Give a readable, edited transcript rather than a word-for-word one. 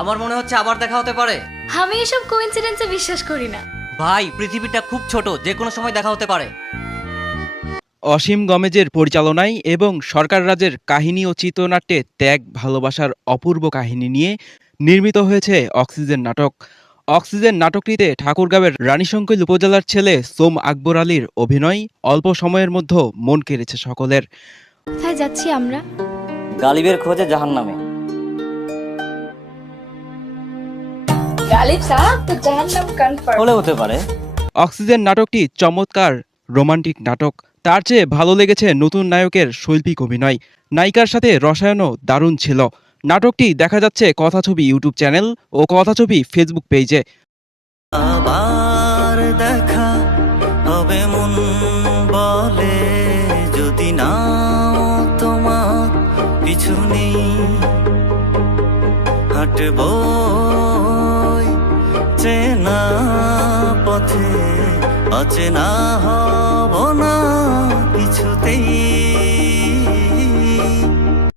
আমার মনে হচ্ছে আবার দেখা হতে পারে। আমি এসব কোইন্সিডেন্সে বিশ্বাস করি না। ভাই, পৃথিবীটা খুব ছোট, যে কোনো সময় দেখা হতে পারে। অসীম গমেজের পরিচালনায় এবং সরকার রাজের কাহিনী ও চিত্রনাট্যে ত্যাগ ভালোবাসার অপূর্ব কাহিনী নিয়ে নির্মিত হয়েছে অক্সিজেন নাটক। অক্সিজেন নাটকটিতে ঠাকুরগাঁওয়ের রানীশঙ্কৈল উপজেলার ছেলে সোম আকবর আলীর অভিনয় অল্প সময়ের মধ্যে মন কেড়েছে সকলের। কোথায় যাচ্ছি আমরা? গালিবের খোঁজে জাহান্নামে। গালিব সাহেব, তো জাহান্নাম কনফার্ম। হলে হতে পারে। অক্সিজেন নাটকটি চমৎকার রোমান্টিক নাটক। তার চেয়ে ভালো লেগেছে নতুন নায়কের শৈল্পিক অভিনয়। নায়িকার সাথে রসায়নও দারুণ ছিল। নাটকটি দেখা যাচ্ছে কথা ছবি ইউটিউব চ্যানেল ও কথা ছবি ফেসবুক পেজে। আবার দেখা হবে মন বলে, যদি নাও তোমার পিছু নেই, হাঁটব চেনা পথে, অচেনা হব না।